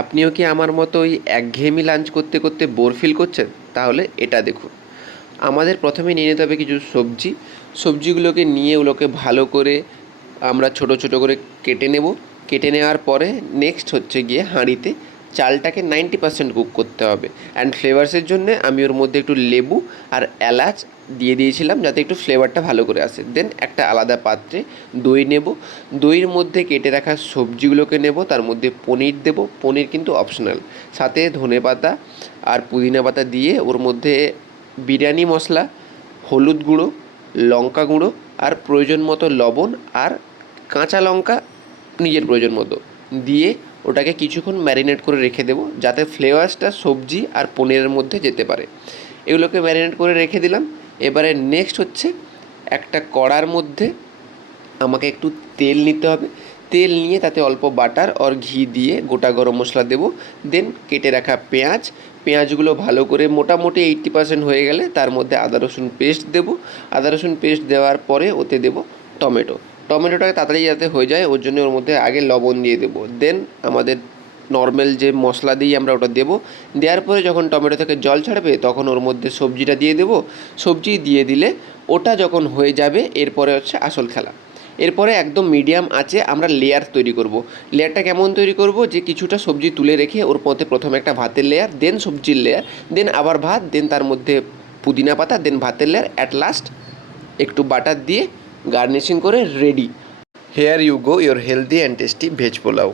আপনিও কি আমার মতো ওই একঘেয়েমি লাঞ্চ করতে করতে বোর ফিল করছেন? তাহলে এটা দেখুন। আমাদের প্রথমে নিয়ে নিতে হবে কিছু সবজি। সবজিগুলোকে নিয়ে ওগুলোকে ভালো করে আমরা ছোট ছোট করে কেটে নেব। কেটে নেওয়ার পরে নেক্সট হচ্ছে গিয়ে হাঁড়িতে চালটাকে 90% কুক করতে হবে। অ্যান্ড ফ্লেভারসের জন্যে আমি ওর মধ্যে একটু লেবু আর এলাচ দিয়ে দিয়েছিলাম যাতে একটু ফ্লেভারটা ভালো করে আসে। দেন একটা আলাদা পাত্রে দই নেব। দইয়ের মধ্যে কেটে রাখা সবজিগুলোকে নেব, তার মধ্যে পনির দেব। পনির কিন্তু অপশনাল। সাথে ধনেপাতা আর পুদিনা পাতা দিয়ে ওর মধ্যে বিরিয়ানি মশলা, হলুদ গুঁড়ো, লঙ্কা গুঁড়ো আর প্রয়োজন মতো লবণ আর কাঁচা লঙ্কা নিজের প্রয়োজন মতো দিয়ে ওটাকে কিছুক্ষণ ম্যারিনেট করে রেখে দেবো যাতে ফ্লেভারসটা সবজি আর পনিরের মধ্যে যেতে পারে। এগুলোকে ম্যারিনেট করে রেখে দিলাম। এবারে নেক্সট হচ্ছে একটা কড়ার মধ্যে আমাকে একটু তেল নিতে হবে। তেল নিয়ে তাতে অল্প বাটার আর ঘি দিয়ে গোটা গরম মশলা দেবো। দেন কেটে রাখা পেঁয়াজগুলো ভালো করে মোটামুটি 80% হয়ে গেলে তার মধ্যে আদা রসুন পেস্ট দেবো। আদা রসুন পেস্ট দেওয়ার পরে ওতে দেবো টমেটো। টমেটোটাকে তাড়াতাড়ি যাতে হয়ে যায় ওর জন্য ওর মধ্যে আগে লবণ দিয়ে দেবো। দেন আমাদের নর্মাল যে মশলা দিই আমরা ওটা দেবো। দেওয়ার পরে যখন টমেটো থেকে জল ছাড়বে তখন ওর মধ্যে সবজিটা দিয়ে দেবো। সবজি দিয়ে দিলে ওটা যখন হয়ে যাবে এরপরে হচ্ছে আসল খেলা। এরপরে একদম মিডিয়াম আঁচে আমরা লেয়ার তৈরি করব। লেয়ারটা কেমন তৈরি করব, যে কিছুটা সবজি তুলে রেখে ওর মধ্যে প্রথমে একটা ভাতের লেয়ার, দেন সবজির লেয়ার, দেন আবার ভাত, দেন তার মধ্যে পুদিনা পাতা, দেন ভাতের লেয়ার, অ্যাট লাস্ট একটু বাটার দিয়ে গার্নিশিং করে ready. Here you go your healthy and tasty veg pulao.